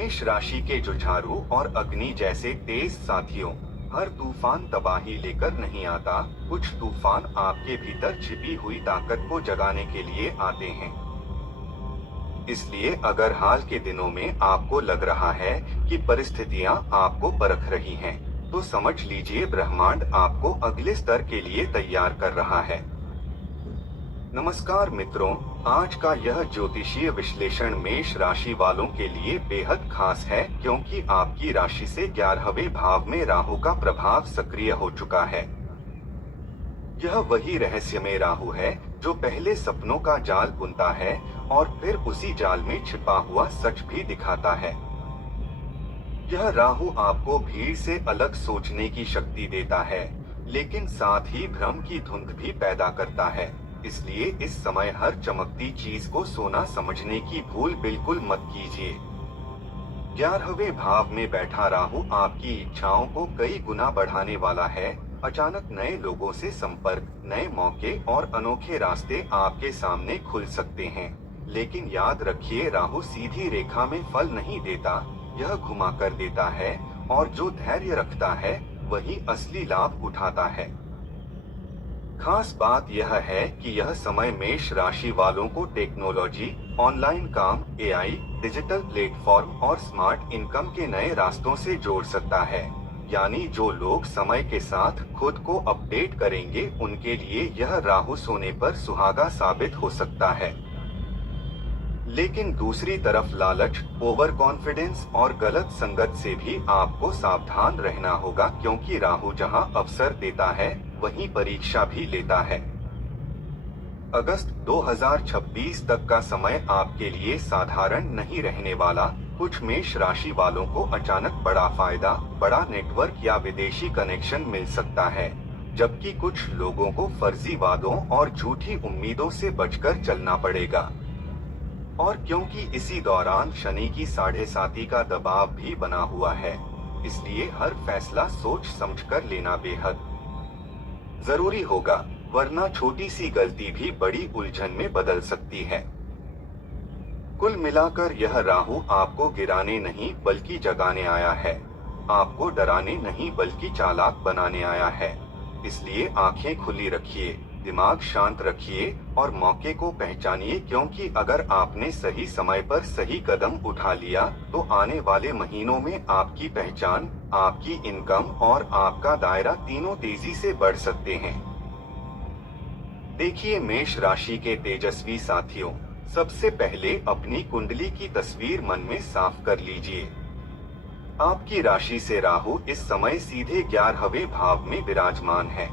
मेष राशि के जुझारू और अग्नि जैसे तेज साथियों, हर तूफान तबाही लेकर नहीं आता। कुछ तूफान आपके भीतर छिपी हुई ताकत को जगाने के लिए आते हैं। इसलिए अगर हाल के दिनों में आपको लग रहा है कि परिस्थितियां आपको परख रही हैं, तो समझ लीजिए ब्रह्मांड आपको अगले स्तर के लिए तैयार कर रहा है। नमस्कार मित्रों, आज का यह ज्योतिषीय विश्लेषण मेष राशि वालों के लिए बेहद खास है, क्योंकि आपकी राशि से 11वें भाव में राहु का प्रभाव सक्रिय हो चुका है। यह वही रहस्यमय राहु है जो पहले सपनों का जाल बुनता है और फिर उसी जाल में छिपा हुआ सच भी दिखाता है। यह राहु आपको भीड़ से अलग सोचने की शक्ति देता है, लेकिन साथ ही भ्रम की धुंध भी पैदा करता है। इसलिए इस समय हर चमकती चीज को सोना समझने की भूल बिल्कुल मत कीजिए। 11वें भाव में बैठा राहु आपकी इच्छाओं को कई गुना बढ़ाने वाला है। अचानक नए लोगों से संपर्क, नए मौके और अनोखे रास्ते आपके सामने खुल सकते हैं। लेकिन याद रखिए, राहु सीधी रेखा में फल नहीं देता, यह घुमा कर देता है, और जो धैर्य रखता है वही असली लाभ उठाता है। खास बात यह है कि यह समय मेष राशि वालों को टेक्नोलॉजी, ऑनलाइन काम, एआई, डिजिटल प्लेटफॉर्म और स्मार्ट इनकम के नए रास्तों से जोड़ सकता है। यानी जो लोग समय के साथ खुद को अपडेट करेंगे, उनके लिए यह राहु सोने पर सुहागा साबित हो सकता है। लेकिन दूसरी तरफ लालच, ओवर कॉन्फिडेंस और गलत संगत से भी आपको सावधान रहना होगा, क्योंकि राहु जहां अवसर देता है वहीं परीक्षा भी लेता है। अगस्त 2026 तक का समय आपके लिए साधारण नहीं रहने वाला। कुछ मेष राशि वालों को अचानक बड़ा फायदा, बड़ा नेटवर्क या विदेशी कनेक्शन मिल सकता है, जबकि कुछ लोगों को फर्जी वादों और झूठी उम्मीदों से बचकर चलना पड़ेगा। और क्योंकि इसी दौरान शनि की 7.5 का दबाव भी बना हुआ है, इसलिए हर फैसला सोच समझकर लेना बेहद जरूरी होगा, वरना छोटी सी गलती भी बड़ी उलझन में बदल सकती है। कुल मिलाकर यह राहु आपको गिराने नहीं बल्कि जगाने आया है। आपको डराने नहीं बल्कि चालाक बनाने आया है। इसलिए आंखें खुली रखिए, दिमाग शांत रखिए और मौके को पहचानिए, क्योंकि अगर आपने सही समय पर सही कदम उठा लिया तो आने वाले महीनों में आपकी पहचान, आपकी इनकम और आपका दायरा तीनों तेजी से बढ़ सकते हैं। देखिए मेष राशि के तेजस्वी साथियों, सबसे पहले अपनी कुंडली की तस्वीर मन में साफ कर लीजिए। आपकी राशि से राहु इस समय सीधे 11वें भाव में विराजमान है।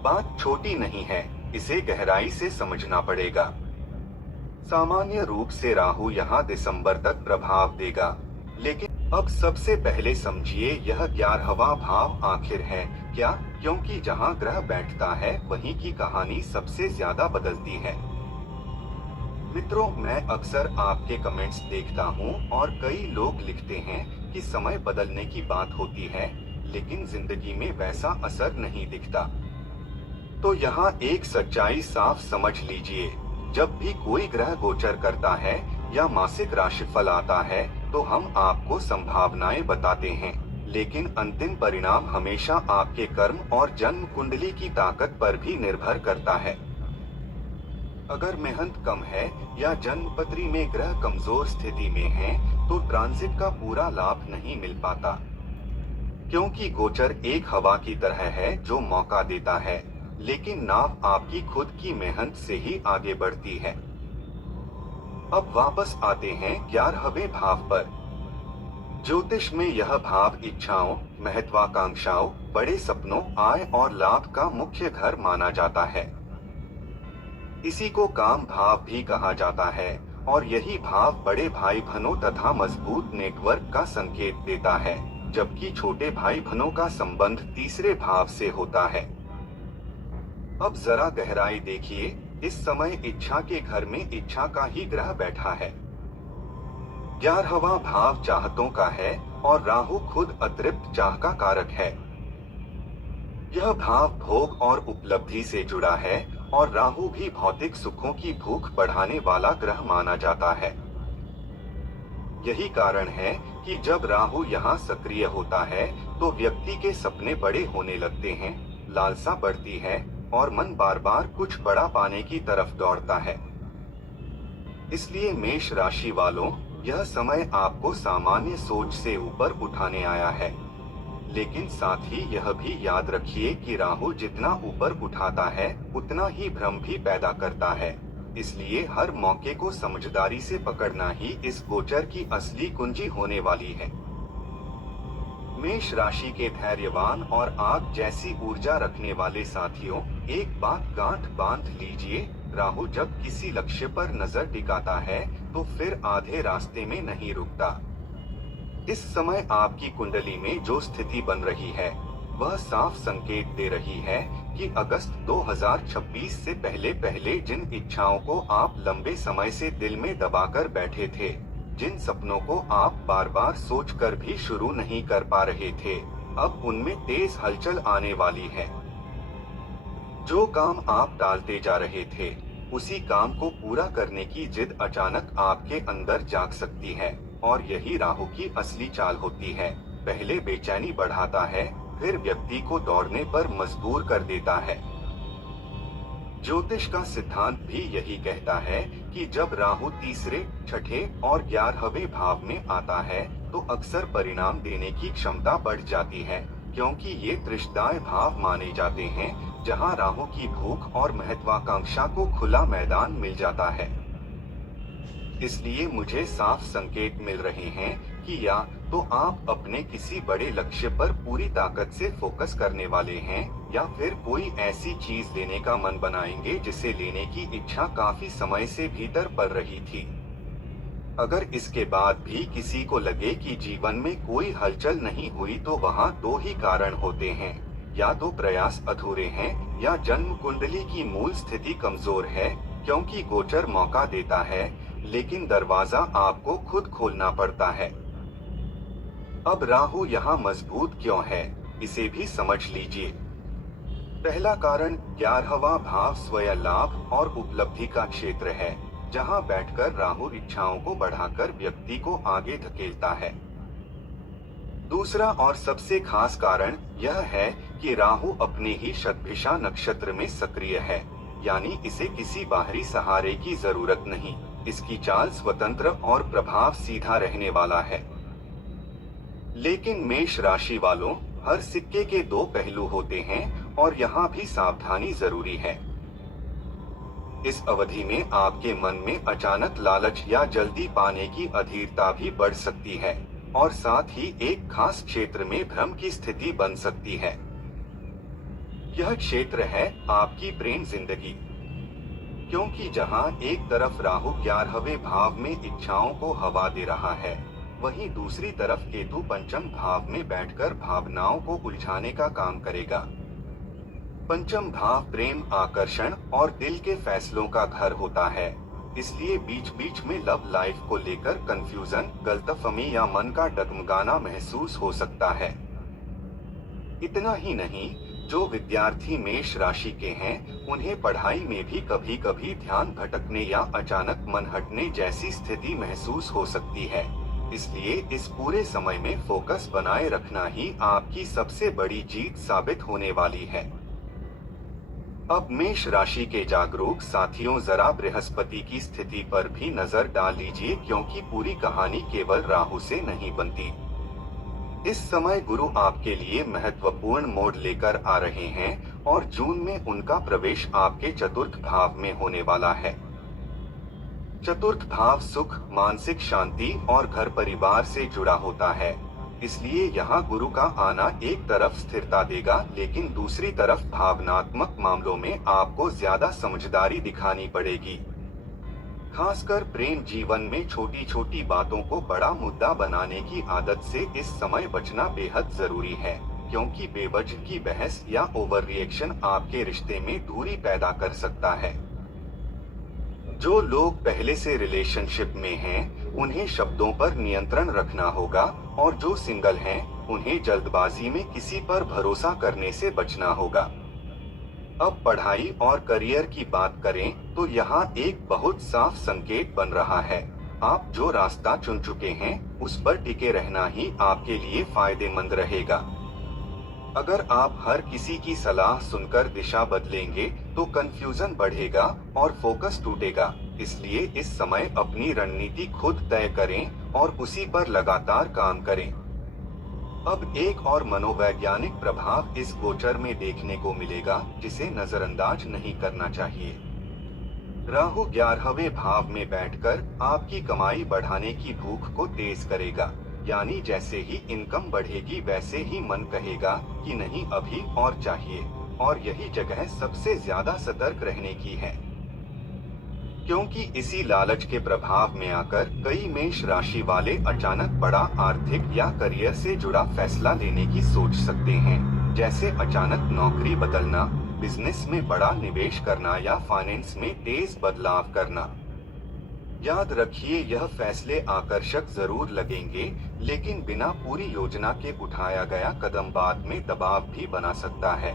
बात छोटी नहीं है, इसे गहराई से समझना पड़ेगा। सामान्य रूप से राहु यहाँ दिसंबर तक प्रभाव देगा, लेकिन अब सबसे पहले समझिए यह 11वां भाव आखिर है क्या, क्योंकि जहाँ ग्रह बैठता है वहीं की कहानी सबसे ज्यादा बदलती है। मित्रों, मैं अक्सर आपके कमेंट्स देखता हूँ और कई लोग लिखते हैं कि समय बदलने की बात होती है, लेकिन जिंदगी में वैसा असर नहीं दिखता। तो यहाँ एक सच्चाई साफ समझ लीजिए, जब भी कोई ग्रह गोचर करता है या मासिक राशिफल आता है तो हम आपको संभावनाएं बताते हैं, लेकिन अंतिम परिणाम हमेशा आपके कर्म और जन्म कुंडली की ताकत पर भी निर्भर करता है। अगर मेहनत कम है या जन्मपत्री में ग्रह कमजोर स्थिति में है तो ट्रांजिट का पूरा लाभ नहीं मिल पाता, क्योंकि गोचर एक हवा की तरह है जो मौका देता है, लेकिन नाव आपकी खुद की मेहनत से ही आगे बढ़ती है। अब वापस आते हैं 11वें भाव पर। ज्योतिष में यह भाव इच्छाओं, महत्वाकांक्षाओं, बड़े सपनों, आय और लाभ का मुख्य घर माना जाता है। इसी को काम भाव भी कहा जाता है, और यही भाव बड़े भाई बहनों तथा मजबूत नेटवर्क का संकेत देता है, जबकि छोटे भाई बहनों का संबंध तीसरे भाव से होता है। अब जरा गहराई देखिए, इस समय इच्छा के घर में इच्छा का ही ग्रह बैठा है। 11वां भाव चाहतों का है और राहु खुद अतृप्त चाह का कारक है। यह भाव भोग और उपलब्धि से जुड़ा है और राहु भी भौतिक सुखों की भूख बढ़ाने वाला ग्रह माना जाता है। यही कारण है कि जब राहु यहाँ सक्रिय होता है तो व्यक्ति के सपने बड़े होने लगते हैं, लालसा बढ़ती है और मन बार बार कुछ बड़ा पाने की तरफ दौड़ता है। इसलिए मेष राशि वालों, यह समय आपको सामान्य सोच से ऊपर उठाने आया है। लेकिन साथ ही यह भी याद रखिए कि राहु जितना ऊपर उठाता है उतना ही भ्रम भी पैदा करता है। इसलिए हर मौके को समझदारी से पकड़ना ही इस गोचर की असली कुंजी होने वाली है। मेष राशि के धैर्यवान और आग जैसी ऊर्जा रखने वाले साथियों, एक बात गांठ बांध लीजिए, राहु जब किसी लक्ष्य पर नजर टिकाता है तो फिर आधे रास्ते में नहीं रुकता। इस समय आपकी कुंडली में जो स्थिति बन रही है वह साफ संकेत दे रही है कि अगस्त 2026 से पहले पहले जिन इच्छाओं को आप लंबे समय से दिल में दबाकर बैठे थे, जिन सपनों को आप बार बार सोचकर भी शुरू नहीं कर पा रहे थे, अब उनमें तेज हलचल आने वाली है। जो काम आप टालते जा रहे थे, उसी काम को पूरा करने की जिद अचानक आपके अंदर जाग सकती है और यही राहु की असली चाल होती है। पहले बेचैनी बढ़ाता है, फिर व्यक्ति को दौड़ने पर मजबूर कर देता है। ज्योतिष का सिद्धांत भी यही कहता है कि जब राहु तीसरे, छठे और 11वें भाव में आता है तो अक्सर परिणाम देने की क्षमता बढ़ जाती है, क्योंकि ये त्रिशदाय भाव माने जाते हैं जहां राहु की भूख और महत्वाकांक्षा को खुला मैदान मिल जाता है। इसलिए मुझे साफ संकेत मिल रहे हैं कि या तो आप अपने किसी बड़े लक्ष्य पर पूरी ताकत से फोकस करने वाले हैं, या फिर कोई ऐसी चीज लेने का मन बनाएंगे जिसे लेने की इच्छा काफी समय से भीतर पड़ रही थी। अगर इसके बाद भी किसी को लगे कि जीवन में कोई हलचल नहीं हुई तो वहाँ दो ही कारण होते हैं, या तो प्रयास अधूरे हैं या जन्म कुंडली की मूल स्थिति कमजोर है, क्योंकि गोचर मौका देता है लेकिन दरवाजा आपको खुद खोलना पड़ता है। अब राहु यहाँ मजबूत क्यों है, इसे भी समझ लीजिए। पहला कारण 11वां भाव स्वयं लाभ और उपलब्धि का क्षेत्र है, जहाँ बैठकर राहु इच्छाओं को बढ़ाकर व्यक्ति को आगे धकेलता है। दूसरा और सबसे खास कारण यह है कि राहु अपने ही शतभिषा नक्षत्र में सक्रिय है, यानी इसे किसी बाहरी सहारे की जरूरत नहीं। इसकी चाल स्वतंत्र और प्रभाव सीधा रहने वाला है। लेकिन मेष राशि वालों, हर सिक्के के दो पहलू होते हैं और यहाँ भी सावधानी जरूरी है। इस अवधि में आपके मन में अचानक लालच या जल्दी पाने की अधीरता भी बढ़ सकती है और साथ ही एक खास क्षेत्र में भ्रम की स्थिति बन सकती है। यह क्षेत्र है आपकी प्रेम जिंदगी, क्योंकि जहां एक तरफ राहु 11वें भाव में इच्छाओं को हवा दे रहा है, वहीं दूसरी तरफ केतु पंचम भाव में बैठकर भावनाओं को उलझाने का काम करेगा। पंचम भाव प्रेम, आकर्षण और दिल के फैसलों का घर होता है, इसलिए बीच बीच में लव लाइफ को लेकर कंफ्यूजन, गलतफहमी या मन का डगमगाना महसूस हो सकता है। इतना ही नहीं, जो विद्यार्थी मेष राशि के हैं, उन्हें पढ़ाई में भी कभी कभी ध्यान भटकने या अचानक मन हटने जैसी स्थिति महसूस हो सकती है। इसलिए इस पूरे समय में फोकस बनाए रखना ही आपकी सबसे बड़ी जीत साबित होने वाली है। अब मेष राशि के जागरूक साथियों, जरा बृहस्पति की स्थिति पर भी नजर डाल लीजिए, क्योंकि पूरी कहानी केवल राहु से नहीं बनती। इस समय गुरु आपके लिए महत्वपूर्ण मोड़ लेकर आ रहे हैं और जून में उनका प्रवेश आपके चतुर्थ भाव में होने वाला है। चतुर्थ भाव सुख, मानसिक शांति और घर परिवार से जुड़ा होता है, इसलिए यहाँ गुरु का आना एक तरफ स्थिरता देगा, लेकिन दूसरी तरफ भावनात्मक मामलों में आपको ज्यादा समझदारी दिखानी पड़ेगी। खासकर प्रेम जीवन में छोटी छोटी बातों को बड़ा मुद्दा बनाने की आदत से इस समय बचना बेहद जरूरी है, क्योंकि बेवजह की बहस या ओवर रिएक्शन आपके रिश्ते में दूरी पैदा कर सकता है। जो लोग पहले से रिलेशनशिप में हैं, उन्हें शब्दों पर नियंत्रण रखना होगा, और जो सिंगल हैं, उन्हें जल्दबाजी में किसी पर भरोसा करने से बचना होगा। अब पढ़ाई और करियर की बात करें तो यहाँ एक बहुत साफ संकेत बन रहा है। आप जो रास्ता चुन चुके हैं उस पर टिके रहना ही आपके लिए फायदेमंद रहेगा। अगर आप हर किसी की सलाह सुनकर दिशा बदलेंगे तो कंफ्यूजन बढ़ेगा और फोकस टूटेगा। इसलिए इस समय अपनी रणनीति खुद तय करें और उसी पर लगातार काम करें। अब एक और मनोवैज्ञानिक प्रभाव इस गोचर में देखने को मिलेगा जिसे नजरअंदाज नहीं करना चाहिए। राहु 11वें भाव में बैठकर आपकी कमाई बढ़ाने की भूख को तेज करेगा। यानी जैसे ही इनकम बढ़ेगी वैसे ही मन कहेगा कि नहीं अभी और चाहिए, और यही जगह सबसे ज्यादा सतर्क रहने की है। क्योंकि इसी लालच के प्रभाव में आकर कई मेष राशि वाले अचानक बड़ा आर्थिक या करियर से जुड़ा फैसला लेने की सोच सकते हैं, जैसे अचानक नौकरी बदलना, बिजनेस में बड़ा निवेश करना या फाइनेंस में तेज बदलाव करना। याद रखिए यह फैसले आकर्षक जरूर लगेंगे, लेकिन बिना पूरी योजना के उठाया गया कदम बाद में दबाव भी बना सकता है।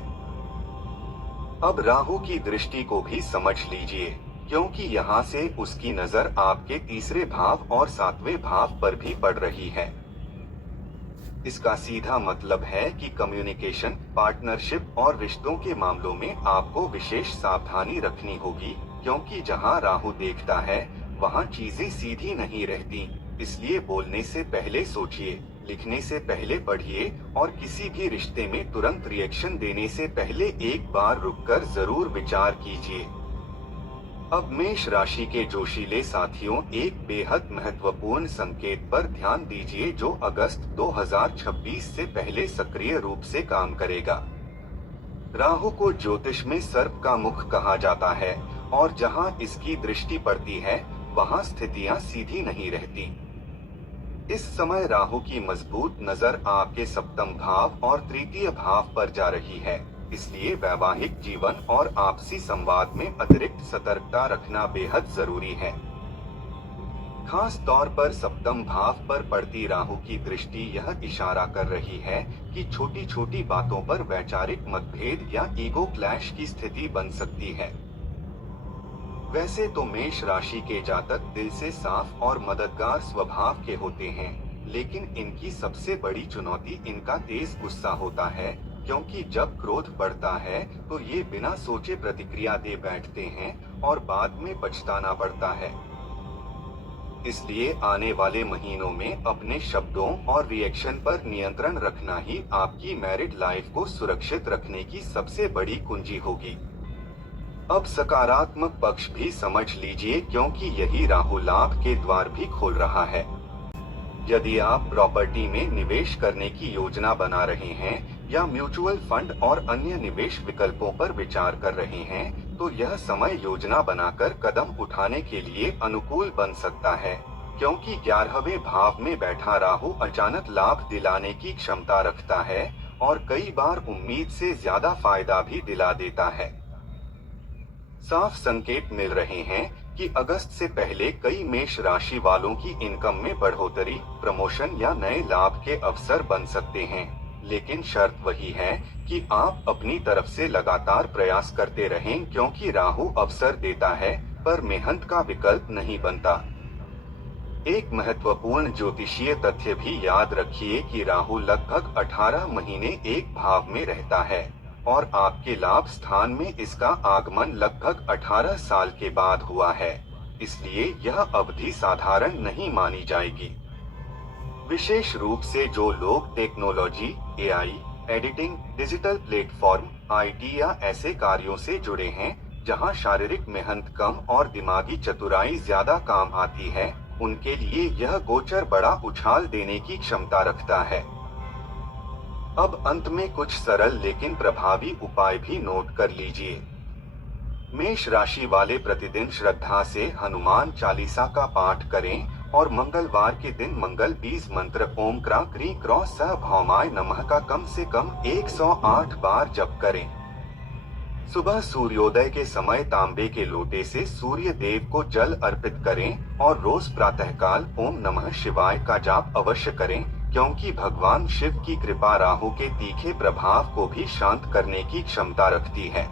अब राहु की दृष्टि को भी समझ लीजिए, क्योंकि यहाँ से उसकी नजर आपके तीसरे भाव और सातवें भाव पर भी पड़ रही है। इसका सीधा मतलब है कि कम्युनिकेशन, पार्टनरशिप और रिश्तों के मामलों में आपको विशेष सावधानी रखनी होगी, क्योंकि जहाँ राहु देखता है वहाँ चीजें सीधी नहीं रहती। इसलिए बोलने से पहले सोचिए, लिखने से पहले पढ़िए और किसी भी रिश्ते में तुरंत रिएक्शन देने से पहले एक बार रुककर जरूर विचार कीजिए। अब मेष राशि के जोशीले साथियों, एक बेहद महत्वपूर्ण संकेत पर ध्यान दीजिए जो अगस्त 2026 से पहले सक्रिय रूप से काम करेगा। राहु को ज्योतिष में सर्प का मुख कहा जाता है, और जहां इसकी दृष्टि पड़ती है वहां स्थितियां सीधी नहीं रहती। इस समय राहु की मजबूत नजर आपके सप्तम भाव और तृतीय भाव पर जा रही है, इसलिए वैवाहिक जीवन और आपसी संवाद में अतिरिक्त सतर्कता रखना बेहद जरूरी है। खास तौर पर सप्तम भाव पर पड़ती राहु की दृष्टि यह इशारा कर रही है कि छोटी छोटी बातों पर वैचारिक मतभेद या ईगो क्लैश की स्थिति बन सकती है। वैसे तो मेष राशि के जातक दिल से साफ और मददगार स्वभाव के होते हैं, लेकिन इनकी सबसे बड़ी चुनौती इनका तेज गुस्सा होता है, क्योंकि जब क्रोध बढ़ता है तो ये बिना सोचे प्रतिक्रिया दे बैठते हैं और बाद में पछताना पड़ता है। इसलिए आने वाले महीनों में अपने शब्दों और रिएक्शन पर नियंत्रण रखना ही आपकी मैरिड लाइफ को सुरक्षित रखने की सबसे बड़ी कुंजी होगी। अब सकारात्मक पक्ष भी समझ लीजिए, क्योंकि यही राहु लाभ के द्वार भी खोल रहा है। यदि आप प्रॉपर्टी में निवेश करने की योजना बना रहे हैं या म्यूचुअल फंड और अन्य निवेश विकल्पों पर विचार कर रहे हैं, तो यह समय योजना बनाकर कदम उठाने के लिए अनुकूल बन सकता है, क्योंकि 11वें भाव में बैठा राहु अचानक लाभ दिलाने की क्षमता रखता है और कई बार उम्मीद से ज्यादा फायदा भी दिला देता है। साफ संकेत मिल रहे हैं कि अगस्त से पहले कई मेष राशि वालों की इनकम में बढ़ोतरी, प्रमोशन या नए लाभ के अवसर बन सकते हैं, लेकिन शर्त वही है कि आप अपनी तरफ से लगातार प्रयास करते रहें, क्योंकि राहु अवसर देता है पर मेहनत का विकल्प नहीं बनता। एक महत्वपूर्ण ज्योतिषीय तथ्य भी याद रखिए कि राहु लगभग 18 महीने एक भाव में रहता है और आपके लाभ स्थान में इसका आगमन लगभग 18 साल के बाद हुआ है, इसलिए यह अवधि साधारण नहीं मानी जाएगी। विशेष रूप से जो लोग technology, AI, editing, digital platform, IT या ऐसे कार्यों से जुड़े हैं जहां शारीरिक मेहनत कम और दिमागी चतुराई ज्यादा काम आती है, उनके लिए यह गोचर बड़ा उछाल देने की क्षमता रखता है। अब अंत में कुछ सरल लेकिन प्रभावी उपाय भी नोट कर लीजिए। मेष राशि वाले प्रतिदिन श्रद्धा से हनुमान चालीसा का पाठ करें और मंगलवार के दिन मंगल बीज मंत्र ओम क्रा क्री क्रौ सह भौमाय नमः का कम से कम 108 बार जप करें। सुबह सूर्योदय के समय तांबे के लोटे से सूर्य देव को जल अर्पित करें और रोज प्रातःकाल ओम नमः शिवाय का जाप अवश्य करें, क्योंकि भगवान शिव की कृपा राहु के तीखे प्रभाव को भी शांत करने की क्षमता रखती है।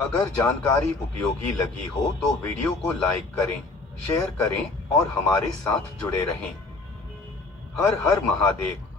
अगर जानकारी उपयोगी लगी हो तो वीडियो को लाइक करें, शेयर करें और हमारे साथ जुड़े रहें। हर हर महादेव।